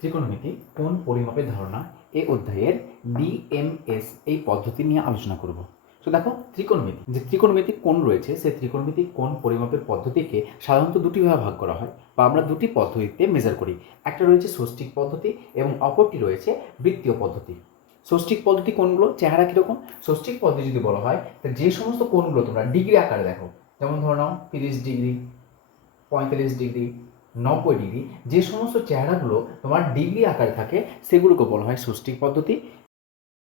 ত্রিকোণমিতি কোণ পরিমাপের ধারণা এই অধ্যায়ের ডিএমএস এই পদ্ধতি নিয়ে আলোচনা করব। তো দেখো, ত্রিকোণমিতিক কোণ রয়েছে, সেই ত্রিকোণমিতিক কোণ পরিমাপের পদ্ধতিকে সাধারণত দুটি ভাগে ভাগ করা হয় বা আমরা দুটি পদ্ধতিতে মেজার করি। একটা রয়েছে ষষ্ঠিক পদ্ধতি এবং অপরটি রয়েছে বৃত্তীয় পদ্ধতি। ষষ্ঠিক পদ্ধতি কোণগুলো চেহারা কীরকম? ষষ্ঠিক পদ্ধতি যদি বলা হয়, যে সমস্ত কোণগুলো তোমরা ডিগ্রি আকারে দেখো, যেমন ধরে নাও 30 ডিগ্রি, 45 ডিগ্রি, 90 ডিগ্রি, যে সমস্ত চেহারাগুলো তোমার ডিগ্রি আকারে থাকে সেগুলোকে বলা হয় ষষ্ঠিক পদ্ধতি।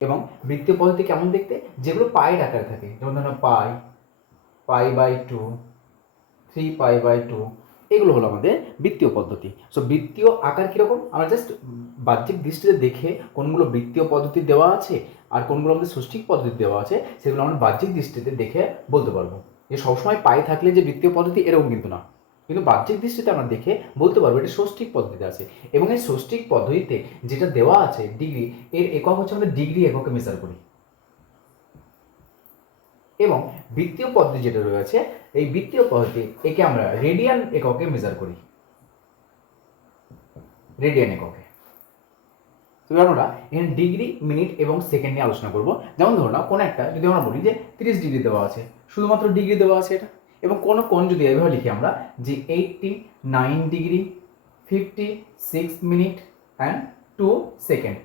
এবং বৃত্তীয় পদ্ধতি কেমন দেখতে? যেগুলো পায়ের আকারে থাকে, যেমন ধরো পাই, পাই/2, 3π/2, এগুলো হলো আমাদের বৃত্তীয় পদ্ধতি। সো বৃত্তীয় আকার কীরকম আমরা জাস্ট বাহ্যিক দৃষ্টিতে দেখে কোনগুলো বৃত্তীয় পদ্ধতি দেওয়া আছে আর কোনগুলো আমাদের ষষ্ঠিক পদ্ধতি দেওয়া আছে সেগুলো আমরা বাহ্যিক দৃষ্টিতে দেখে বলতে পারবো। যে সবসময় পাই থাকলে যে বৃত্তীয় পদ্ধতি এরকম কিন্তু না, কিন্তু বাহ্যিক দৃষ্টিতে আমরা দেখে বলতে পারবো এটা ষষ্ঠিক পদ্ধতিতে আছে। এবং এই ষষ্ঠিক পদ্ধতিতে যেটা দেওয়া আছে ডিগ্রি, এর একক হচ্ছে আমাদের ডিগ্রি এককে মেজার করি। এবং বৃত্তীয় পদ্ধতি যেটা রয়েছে, এই বৃত্তীয় পদ্ধতি একে আমরা রেডিয়ান এককে মেজার করি, রেডিয়ান এককে। তো আমরা এখানে ডিগ্রি, মিনিট এবং সেকেন্ড নিয়ে আলোচনা করবো। যেমন ধরো না, কোনো একটা যদি আমরা বলি যে 30 ডিগ্রি দেওয়া আছে, শুধুমাত্র ডিগ্রি দেওয়া আছে এটা, এবং কোনো কোণ যদি এভাবে লিখি আমরা যে 89 ডিগ্রি, 56 মিনিট অ্যান্ড 2 সেকেন্ড,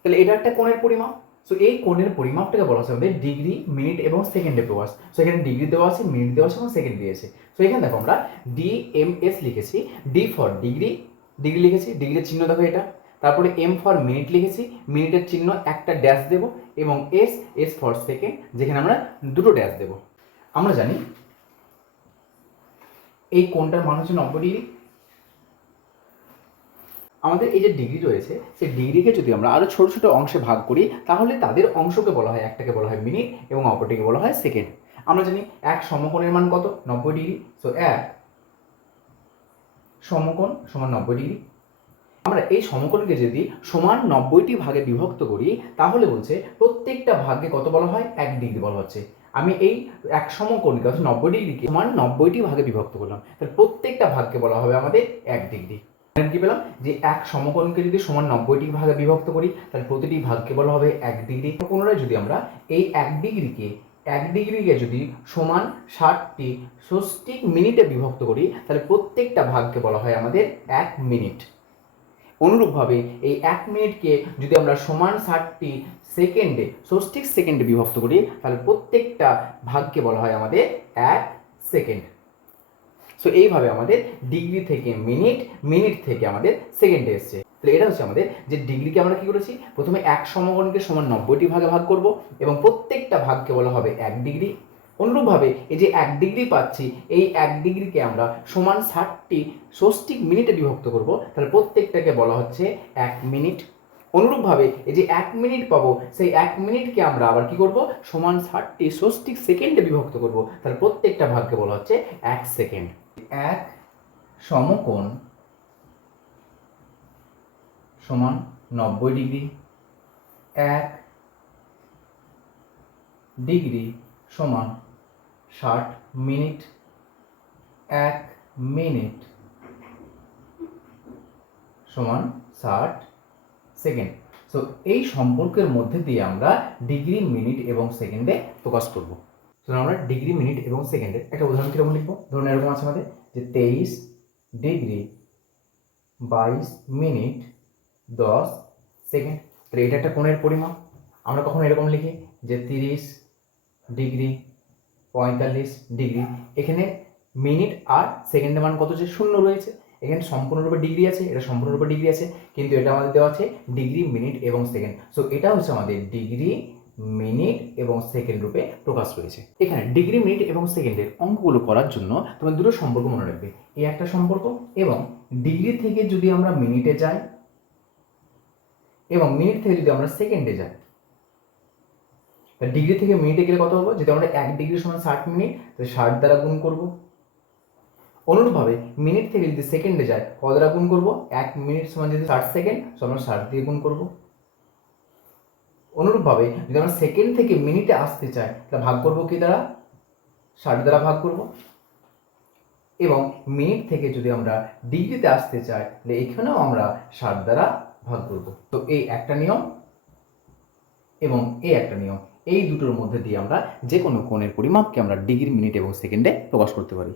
তাহলে এটা একটা কোণের পরিমাপ। সো এই কোণের পরিমাপটাকে বলা হচ্ছে আমাদের ডিগ্রি, মিনিট এবং সেকেন্ডে প্রকাশ। সো এখানে ডিগ্রি দেওয়া আছে, মিনিট দেওয়া আছে এবং সেকেন্ড দিয়েছে। সো এখানে দেখো আমরা ডিএমএস লিখেছি, ডি ফর ডিগ্রি, ডিগ্রি লিখেছি, ডিগ্রির চিহ্ন দেখো এটা, তারপরে এম ফর মিনিট লিখেছি, মিনিটের চিহ্ন একটা ড্যাশ দেবো, এবং এস, এস ফর সেকেন্ড, যেখানে আমরা দুটো ড্যাশ দেবো। আমরা জানি এই কোণটার মান হচ্ছে 90 ডিগ্রি। আমাদের এই যে ডিগ্রি রয়েছে, সেই ডিগ্রিকে যদি আমরা আরও ছোটো ছোটো অংশে ভাগ করি তাহলে তাদের অংশকে বলা হয়, একটাকে বলা হয় মিনিট এবং অপরটিকে বলা হয় সেকেন্ড। আমরা জানি এক সমকোণের মান কত? 90 ডিগ্রি। সো এক সমকোণ সমান 90 ডিগ্রি। আমরা এই সমকোণকে যদি সমান 90টি ভাগে বিভক্ত করি তাহলে বলছে প্রত্যেকটা ভাগে কত বলা হয়? 1 ডিগ্রি বলা হচ্ছে। আমি এই এক সমকোণকে অর্থাৎ 90 ডিগ্রিকে সমান 90টি ভাগে বিভক্ত করলাম, তাহলে প্রত্যেকটা ভাগকে বলা হবে আমাদের 1 ডিগ্রি। কি পেলাম? যে এক সমকোণকে যদি সমান 90টি ভাগে বিভক্ত করি তাহলে প্রতিটি ভাগকে বলা হবে 1 ডিগ্রি। পুনরায় যদি আমরা এই 1 ডিগ্রিকে যদি সমান 60টি ষষ্ঠিক মিনিটে বিভক্ত করি তাহলে প্রত্যেকটা ভাগকে বলা হয় আমাদের 1 মিনিট। অনুরূপভাবে এই 1 মিনিটকে যদি আমরা সমান 60টি সেকেন্ডে, ষষ্ঠিক সেকেন্ডে বিভক্ত করি তাহলে প্রত্যেকটা ভাগকে বলা হয় আমাদের 1 সেকেন্ড। সো এইভাবে আমাদের ডিগ্রি থেকে মিনিট, মিনিট থেকে আমাদের সেকেন্ডে এসছে। তাহলে এটা হচ্ছে আমাদের যে ডিগ্রিকে আমরা কি করেছি, প্রথমে এক সমকোণকে সমান 90টি ভাগে ভাগ করব এবং প্রত্যেকটা ভাগকে বলা হবে 1 ডিগ্রি। অনুরূপভাবে এই যে 1 ডিগ্রি পাচ্ছি, এই 1 ডিগ্রিকে আমরা সমান 60টি ষষ্ঠিক মিনিটে বিভক্ত করব, তাহলে প্রত্যেকটাকে বলা হচ্ছে 1 মিনিট। অনুরূপভাবে এই যে 1 মিনিট পাবো, সেই 1 মিনিটকে আমরা আবার কি করব, সমান 60টি ষষ্ঠিক সেকেন্ডে বিভক্ত করব, তাহলে প্রত্যেকটা ভাগকে বলা হচ্ছে 1 সেকেন্ড। এক সমকোণ সমান 90 ডিগ্রি, 1 ডিগ্রি সমান 60 মিনিট, 1 মিনিট সমান 60 সেকেন্ড। সো এই সম্পর্কের মধ্যে দিয়ে আমরা ডিগ্রি, মিনিট এবং সেকেন্ডে প্রকাশ করব। তো আমরা ডিগ্রি, মিনিট এবং সেকেন্ডের একটা উদাহরণ কিরকম লিখবো? ধরুন এরকম আছে আমাদের যে 23 ডিগ্রি 22 মিনিট 10 সেকেন্ড। তাহলে এটা একটা কোণের পরিমাপ। আমরা কখনো এরকম লিখি যে 30 ডিগ্রি 45 ডিগ্রি, এখানে মিনিট আর সেকেন্ডের মান কত? যে শূন্য রয়েছে, এখানে সম্পূর্ণরূপে ডিগ্রি আছে, এটা সম্পূর্ণরূপে ডিগ্রি আছে, কিন্তু এটা আমাদের দেওয়া আছে ডিগ্রি, মিনিট এবং সেকেন্ড। সো এটা হচ্ছে আমাদের ডিগ্রি, মিনিট এবং সেকেন্ড রূপে প্রকাশ পেয়েছে। এখানে ডিগ্রি, মিনিট এবং সেকেন্ডের অঙ্কগুলো করার জন্য তোমার দুটো সম্পর্ক মনে রাখবে, এই একটা সম্পর্ক, এবং ডিগ্রি থেকে যদি আমরা মিনিটে যাই এবং মিনিট থেকে যদি আমরা সেকেন্ডে যাই, ডিগ্রি থেকে মিনিটে গেলে কত হবে? যদি আমরা 1 ডিগ্রি সমান 60 মিনিট, তাহলে 60 দ্বারা গুণ করব। অনুরূপভাবে মিনিট থেকে যদি সেকেন্ডে যায় কত দ্বারা গুণ করব? 1 মিনিট সমান যদি 60 সেকেন্ড, সো আমরা 60 দিয়ে গুণ করব। অনুরূপভাবে যদি আমরা সেকেন্ড থেকে মিনিটে আসতে চাই তাহলে ভাগ করব কি দ্বারা? 60 দ্বারা ভাগ করব। এবং মিনিট থেকে যদি আমরা ডিগ্রিতে আসতে চাই তাহলে এখানেও আমরা 60 দ্বারা ভাগ করব। তো এই একটা নিয়ম এবং এই একটা নিয়ম, এই দুটোর মধ্যে দিয়ে আমরা যে কোনো কোণের পরিমাপকে আমরা ডিগ্রি, মিনিট এবং সেকেন্ডে প্রকাশ করতে পারি।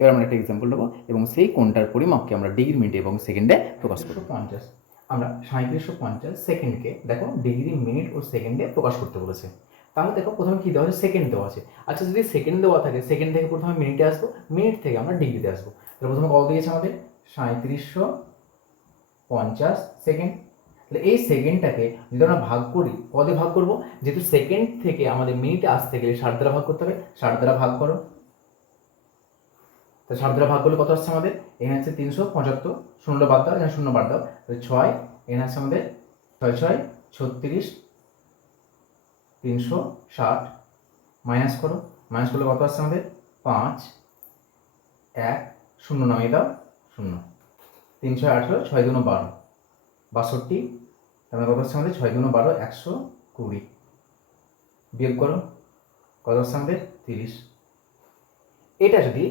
এবার আমরা একটা এক্সাম্পল নেব এবং সেই কোণটার পরিমাপকে আমরা ডিগ্রি, মিনিট এবং সেকেন্ডে প্রকাশ করব। 3750 আমরা 3750 সেকেন্ডকে দেখো ডিগ্রি, মিনিট ও সেকেন্ডে প্রকাশ করতে বলেছে। তাহলে দেখো প্রথমে কী দেওয়া আছে, সেকেন্ড দেওয়া আছে। আচ্ছা, যদি সেকেন্ড দেওয়া থাকে, সেকেন্ড থেকে প্রথমে মিনিটে আসবো, মিনিট থেকে আমরা ডিগ্রিতে আসবো। তাহলে প্রথমে কত দিয়েছে আমাদের 3750 সেকেন্ড। তাহলে এই সেকেন্ডটাকে যদি আমরা ভাগ করি, কদে ভাগ করব, যেহেতু সেকেন্ড থেকে আমাদের মিনিটে আসতে গেলে 60 দ্বারা ভাগ করতে হবে, 60 দ্বারা ভাগ করো। তো 60 দ্বারা ভাগ করলে কত আসছে আমাদের, এখানে হচ্ছে 375, শূন্য বাদ দাও, এখানে শূন্য বাদ দাও, তাহলে 6, এখানে আছে আমাদের 6 6 36, 360 মাইনাস করো, মাইনাস করলে কত আসছে আমাদের 5 1 শূন্য নামিয়ে দাও, 0, 3 6 18, 6 2 12, 62, তাহলে কত আসছে আমাদের 6 2 12, 120, বিয়োগ করো, কত আসছে আমাদের 30। এটা যদি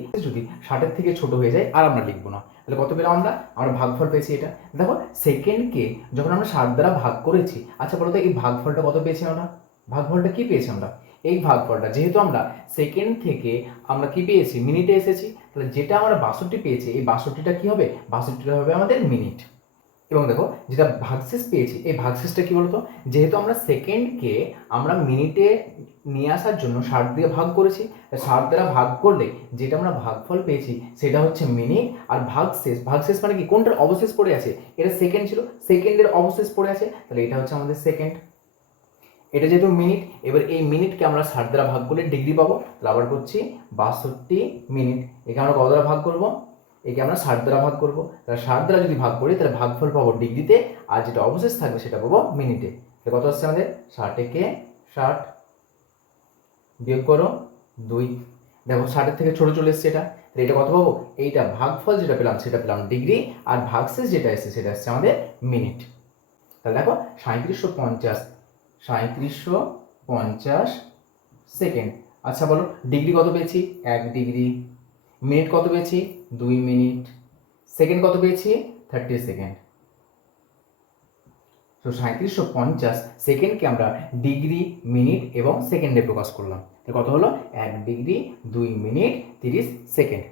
60-এর থেকে ছোট হয়ে যায় আর আমরা লিখবো না, তাহলে কত পেলাম আমরা ভাগফল পেয়েছি। এটা দেখো সেকেন্ডকে যখন আমরা 60 দ্বারা ভাগ করেছি, আচ্ছা বলো তো এই ভাগফলটা কত পেয়েছি আমরা, ভাগফলটা কি পেয়েছি আমরা, এই ভাগফলটা যেহেতু আমরা সেকেন্ড থেকে আমরা কি পেয়েছি, মিনিটে এসেছি, তাহলে যেটা আমরা 62 পেয়েছি, এই 62টা কি হবে, 62টা হবে আমাদের মিনিট। এবং দেখো যেটা ভাগশেষ পেয়েছি, এই ভাগশেষটা কি বলতো, যেহেতু আমরা সেকেন্ডকে আমরা মিনিটে নিয়ে আসার জন্য 60 দিয়ে ভাগ করেছি, 60 দ্বারা ভাগ করলে যেটা আমরা ভাগফল পেয়েছি সেটা হচ্ছে মিনিট। আর ভাগশেষ মানে কি, কোনটার অবশেষ পড়ে আছে, এটা সেকেন্ড ছিল, সেকেন্ডের অবশেষ পড়ে আছে, তাহলে এটা হচ্ছে আমাদের সেকেন্ড। এটা যেহেতু মিনিট, এবার এই মিনিটকে আমরা 60 দ্বারা ভাগ করলে ডিগ্রি পাবো। তাহলে আবার করছি 62 মিনিট, একে আমরা কত দ্বারা ভাগ করবো, একে আমরা 60 দ্বারা ভাগ করবো। তাহলে 60 দ্বারা যদি ভাগ করি তাহলে ভাগফল পাবো ডিগ্রিতে, আর যেটা অবশেষ থাকবে সেটা পাবো মিনিটে। তাহলে কত আসছে আমাদের 60 একে 60, বিয়োগ করো 2, দেখো 60-এর থেকে ছোট চলে এসছে এটা, তাহলে এটা কত পাবো, এইটা ভাগফল যেটা পেলাম সেটা পেলাম ডিগ্রি, আর ভাগশেষ যেটা এসেছে সেটা আসছে আমাদের মিনিট। তাহলে দেখো 3750 সেকেন্ড। আচ্ছা বলো ডিগ্রি কত পেয়েছি, 1 ডিগ্রি, মিনিট কত পেয়েছি, 2 মিনিট, সেকেন্ড কত পেয়েছি, 30 সেকেন্ড। তো 3750 সেকেন্ডকে আমরা ডিগ্রি, মিনিট এবং সেকেন্ডে প্রকাশ করলাম। কত হলো, 1 ডিগ্রি, 2 মিনিট, 30 সেকেন্ড।